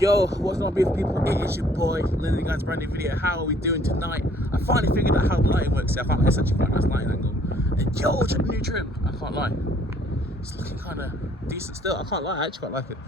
Yo, what's going on, beautiful people? It is your boy, Lyndon, guys, brand new video. How are we doing tonight? I finally figured out how the lighting works. I can't lie, it's actually quite a nice lighting angle. And yo, check the new trim. I can't lie. It's looking kind of decent still. I can't lie, I actually quite like it.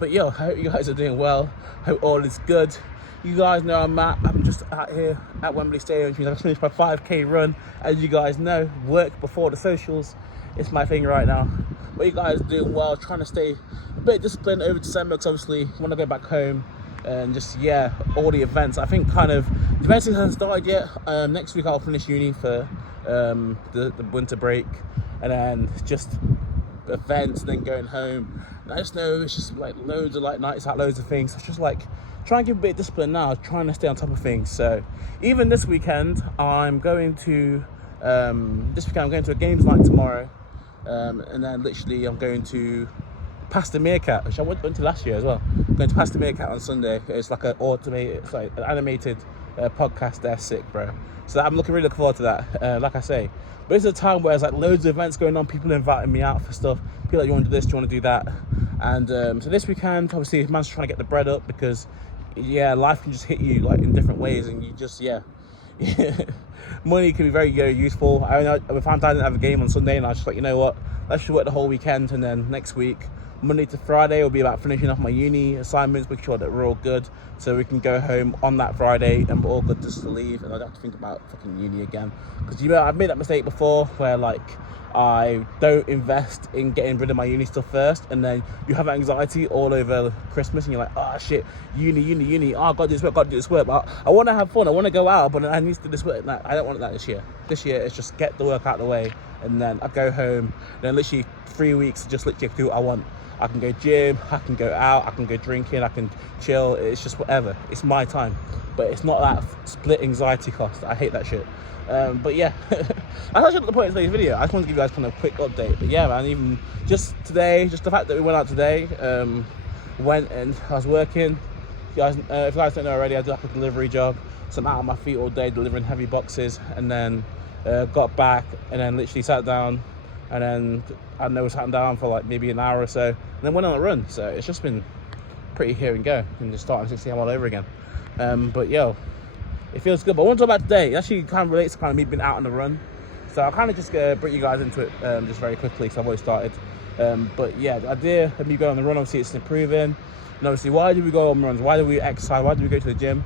But yo, I hope you guys are doing well. Hope all is good. You guys know I'm just out here at Wembley Stadium, which means I finished my 5K run. As you guys know, work before the socials. It's my thing right now. But you guys are doing well, trying to stay a bit disciplined over December, because obviously when I go back home and just, yeah, all the events. I think kind of, the events hasn't started yet. Next week I'll finish uni for the winter break, and then just events, then going home. And I just know it's just like loads of like nights out, loads of things. It's just like trying to give a bit of discipline now, trying to stay on top of things. So even this weekend I'm going to a games night tomorrow, and then literally I'm going to Pasta Meerkat, which I went to last year as well. I'm going to Pasta Meerkat on Sunday. It's like an an animated podcast. They're sick, bro. So I'm really looking forward to that. Like I say, but it's a time where there's like loads of events going on, people inviting me out for stuff. People like, you want to do this, do you want to do that? And so this weekend, obviously, man's trying to get the bread up, because yeah, life can just hit you like in different ways, and you just money can be very useful. I mean, if I didn't have a game on Sunday, and I was just like, you know what, let's just work the whole weekend, and then next week, Monday to Friday, will be about finishing off my uni assignments, make sure that we're all good, so we can go home on that Friday and we're all good just to leave, and I don't have to think about fucking uni again. Because I've made that mistake before, where like I don't invest in getting rid of my uni stuff first, and then you have anxiety all over Christmas, and you're like, oh shit, uni, oh, I've got to do this work, but I want to have fun, I want to go out, but I need to do this work. I don't want that this year. This year it's just get the work out of the way, and then I go home, and then literally 3 weeks just literally do what I want. I can go gym, I can go out, I can go drinking, I can chill. It's just whatever. It's my time. But it's not that split anxiety cost. I hate that shit. But yeah, that's actually not the point of today's video. I just wanted to give you guys kind of a quick update. But yeah, man, even just today, just the fact that we went out today, went and I was working. If you guys don't know already, I do like a delivery job. So I'm out on my feet all day delivering heavy boxes, and then got back and then literally sat down, and then I know sat down for like maybe an hour or so, and then went on a run. So it's just been pretty here and go, and just starting 60 all over again. But yo, it feels good. But I want to talk about today. It actually kind of relates to kind of me being out on the run. So I'll kind of just bring you guys into it just very quickly, because I've already started. But yeah, the idea of me going on the run, obviously it's improving. And obviously, why do we go on runs? Why do we exercise? Why do we go to the gym?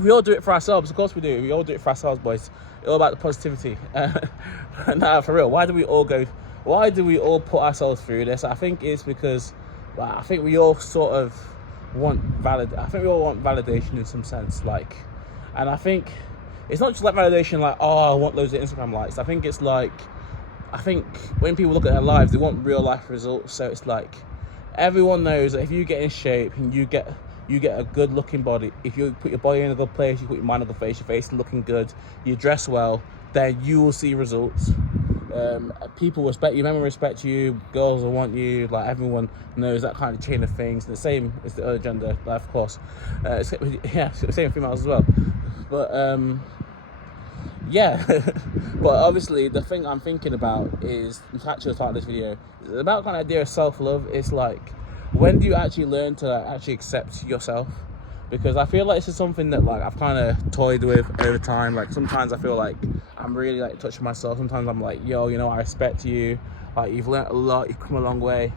We all do it for ourselves. Of course we do. We all do it for ourselves, boys. It's all about the positivity. Nah, for real. Why do we all put ourselves through this? I think it's because, well, I think we all sort of want validation in some sense. Like, and I think it's not just like validation, like, oh, I want loads of Instagram likes. I think when people look at their lives, they want real life results. So it's like, everyone knows that if you get in shape and you get a good looking body, if you put your body in a good place, you put your mind in a good place, your face looking good, you dress well, then you will see results. People respect you, men will respect you, girls will want you, like everyone knows that kind of chain of things. The same as the other gender, of course. It's the same with females as well. But yeah, but obviously the thing I'm thinking about is, actually part of this video, is about kind of idea of self-love. It's like, when do you actually learn to actually accept yourself? Because I feel like this is something that like I've kind of toyed with over time. Like sometimes I feel like I'm really like touching myself. Sometimes I'm like, yo, you know, I respect you. Like, you've learnt a lot, you've come a long way.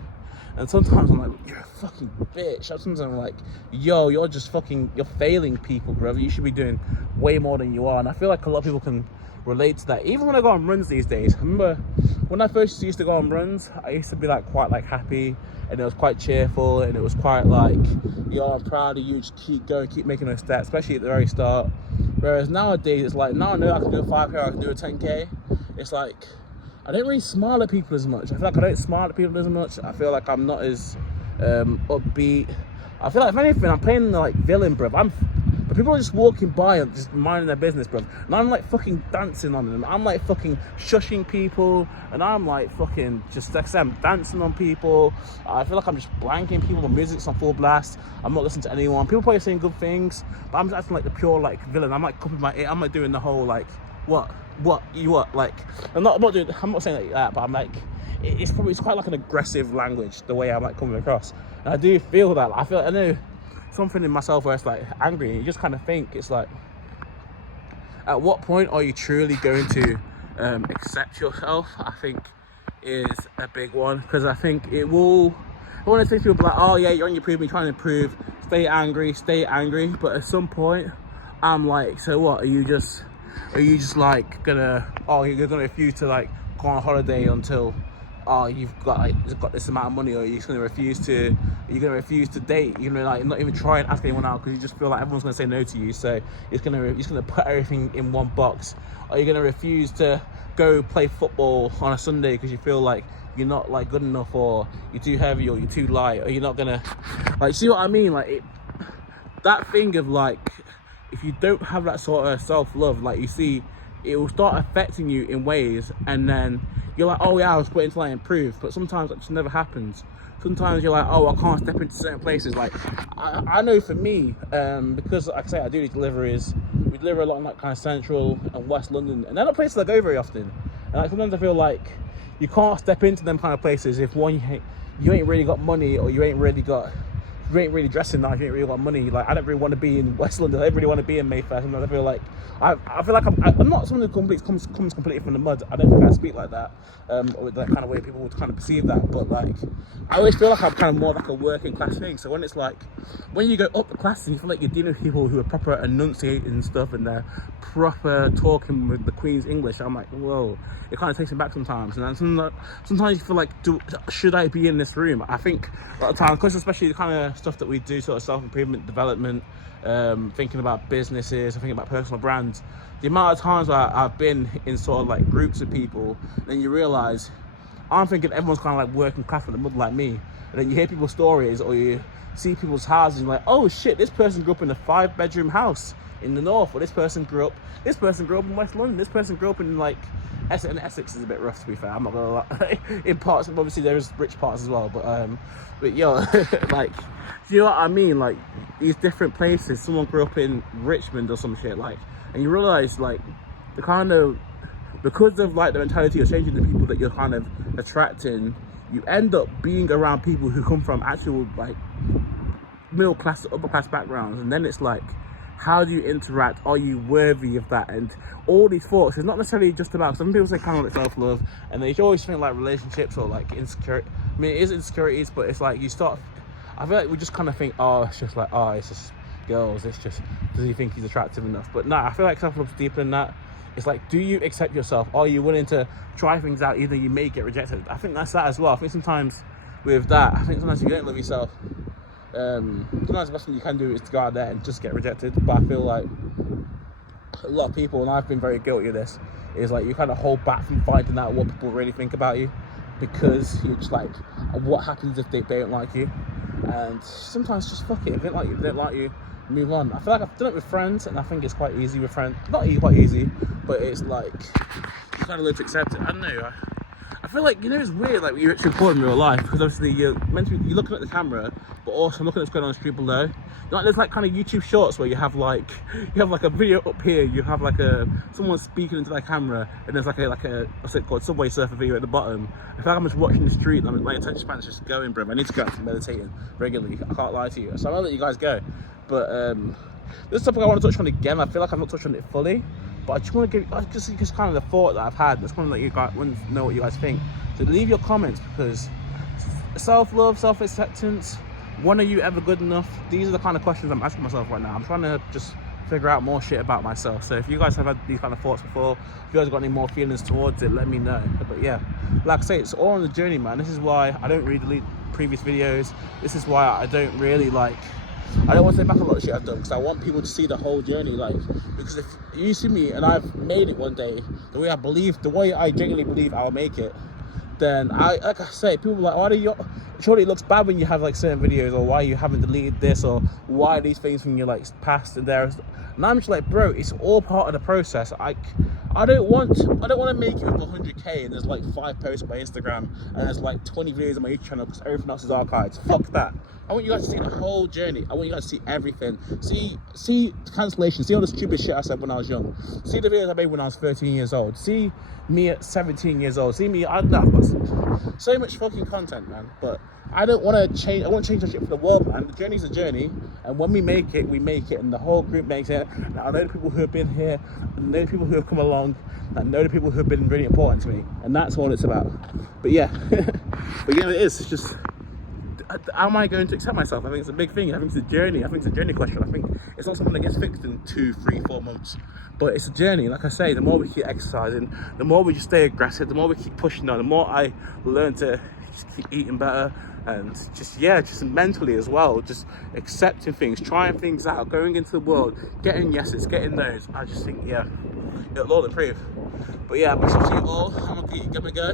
And sometimes I'm like, you're a fucking bitch. Sometimes I'm like, yo, you're failing people, bro. You should be doing way more than you are. And I feel like a lot of people can relate to that. Even when I go on runs these days, I remember when I first used to go on runs, I used to be like quite like happy, and it was quite cheerful, and it was quite like, yo, I'm proud of you, just keep going, keep making those stats, especially at the very start. Whereas nowadays, it's like, now I know I can do a 5K, I can do a 10K. It's like, I don't really smile at people as much. I feel like I don't smile at people as much. I feel like I'm not as upbeat. I feel like, if anything, I'm playing the like villain, bruv. But people are just walking by and just minding their business, bruv. And I'm like fucking dancing on them. I'm like fucking shushing people, and I'm like fucking just, like I said, I'm dancing on people. I feel like I'm just blanking people. The music's on full blast. I'm not listening to anyone. People probably saying good things, but I'm just acting like the pure like villain. I'm like cupping my ear. I'm like doing the whole like, what, like, I'm not saying like that, but I'm like, it's quite like an aggressive language, the way I'm like coming across. And I do feel that. I know something in myself where it's like angry, and you just kind of think, it's like, at what point are you truly going to accept yourself? I think is a big one, because I think it will. One of the things people be like, oh yeah, you're on your improvement, trying to improve, stay angry. But at some point, I'm like, so what? Are you just like gonna, oh, you're gonna refuse to like go on holiday until, oh, you've got this amount of money, or you're gonna refuse to date? You're gonna like not even try and ask anyone out because you just feel like everyone's gonna say no to you. So you're gonna put everything in one box. Or you're gonna refuse to go play football on a Sunday because you feel like you're not like good enough, or you're too heavy, or you're too light, or you're not gonna, like, see what I mean? Like that thing of like, if you don't have that sort of self-love, like, you see, it will start affecting you in ways, and then you're like, oh yeah, I was putting to like improve, but sometimes that just never happens. Sometimes you're like, oh, I can't step into certain places. Like I know for me, because like I say, I do these deliveries, we deliver a lot in like kind of central and west London, and they're not places I go very often. And like sometimes I feel like you can't step into them kind of places if one, you ain't really got money, or you ain't really dressing nice, you ain't really got money. Like, I don't really want to be in West London, I don't really want to be in Mayfair. Sometimes I feel like I'm not someone who comes completely from the mud. I don't think I speak like that, or that kind of way people would kind of perceive that. But like, I always feel like I'm kind of more like a working class thing. So when it's like, when you go up the class and you feel like you're dealing with people who are proper enunciating and stuff, and they're proper talking with the Queen's English, I'm like, whoa, it kind of takes me back sometimes. And then sometimes you feel like, should I be in this room? I think a lot of times, because especially the kind of stuff that we do, sort of self-improvement, development, thinking about businesses, thinking about personal brands, the amount of times where I've been in sort of like groups of people, and then you realize, I'm thinking everyone's kind of like working class from the mud like me, and then you hear people's stories, or you see people's houses, and you're like, oh shit, this person grew up in a 5-bedroom house in the north, or this person grew up in West London, this person grew up in like Essex, and Essex is a bit rough, to be fair, I'm not gonna lie. In parts, obviously there is rich parts as well, but yo, like, do you know what I mean? Like, these different places, someone grew up in Richmond or some shit, like, and you realize, like, the kind of, because of like the mentality of changing, the people that you're kind of attracting, you end up being around people who come from actual like middle class to upper class backgrounds, and then it's like, how do you interact? Are you worthy of that? And all these thoughts, it's not necessarily just about, some people say kind of like self-love, and they always think like relationships or like insecurity. I mean, it is insecurities, but it's like, I feel like we just kind of think, oh, it's just like, oh, it's just girls, it's just, does he think he's attractive enough? But no, I feel like self-love's deeper than that. It's like, do you accept yourself? Are you willing to try things out, even though you may get rejected? I think that's that as well. I think sometimes with that, sometimes you don't love yourself. Sometimes the best thing you can do is to go out there and just get rejected. But I feel like a lot of people, and I've been very guilty of this, is like, you kind of hold back from finding out what people really think about you, because you're just like, what happens if they don't like you? And sometimes just fuck it. If they don't like you, move on. I feel like I've done it with friends, and I think it's quite easy with friends. Not quite easy, but it's like, you kind of learn to accept it. I don't know. I feel like, you know, it's weird, like, you're actually recording real life, because obviously you're looking at the camera, but also looking at what's going on the street below. Like, there's like kind of YouTube shorts where you have like a video up here, you have like someone speaking into that camera, and there's like a what's it called, Subway Surfer video at the bottom. I feel like I'm just watching the street, and my attention span's just going, bro. I need to go out to meditating regularly. I can't lie to you. So I'll let you guys go. But this topic I want to touch on again. I feel like I've not touched on it fully, but I just want to give just kind of the thought that I've had. That's kind of like, you guys want to know what you guys think. So leave your comments, because self-love, self-acceptance, when are you ever good enough? These are the kind of questions I'm asking myself right now. I'm trying to just figure out more shit about myself. So if you guys have had these kind of thoughts before, if you guys got any more feelings towards it, let me know. But yeah, like I say, it's all on the journey, man. This is why I don't really delete previous videos. This is why I don't really like, I don't want to take back a lot of shit I've done, because I want people to see the whole journey. Like, because if you see me and I've made it one day, the way I genuinely believe I'll make it, then like I say, people are like, why do you, surely it looks bad when you have like certain videos, or why you haven't deleted this, or why these things from your like past and there. And I'm just like, bro, it's all part of the process. I don't want to make it with 100k and there's like 5 posts on my Instagram and there's like 20 videos on my YouTube channel because everything else is archived. Fuck that. I want you guys to see the whole journey. I want you guys to see everything. See cancellation. See all the stupid shit I said when I was young. See the videos I made when I was 13 years old. See me at 17 years old. See me, I've got so much fucking content, man. But I don't want to change. I want to change that shit for the world, man. The journey's a journey, and when we make it, and the whole group makes it. And I know the people who have been here, I know the people who have come along, I know the people who have been really important to me, and that's what it's about. But yeah, but yeah, it is. It's just, how am I going to accept myself? I think it's a big thing. I think it's a journey. I think it's a journey question. I think it's not something that gets fixed in 2, 3, 4 months. But it's a journey. Like I say, the more we keep exercising, the more we just stay aggressive, the more we keep pushing on, the more I learn to just keep eating better, and just mentally as well, just accepting things, trying things out, going into the world, getting yeses, getting those. I just think, yeah, Lord approve. But yeah, much love to you all. I'm gonna go.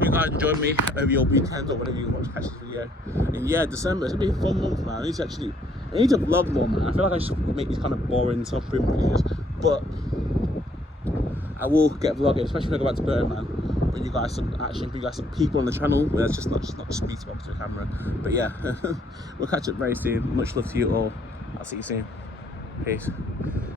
You guys join me over your weekend or whenever you watch catch this video. And yeah, December, it's gonna be a fun month, man. I need to vlog more, man. I feel like I just make these kind of boring self-improvement videos, but I will get vlogging, especially when I go back to Burton, man. Bring you guys some action, bring you guys some people on the channel, where it's just not just me talking to the camera. But yeah, we'll catch up very soon. Much love to you all. I'll see you soon. Peace.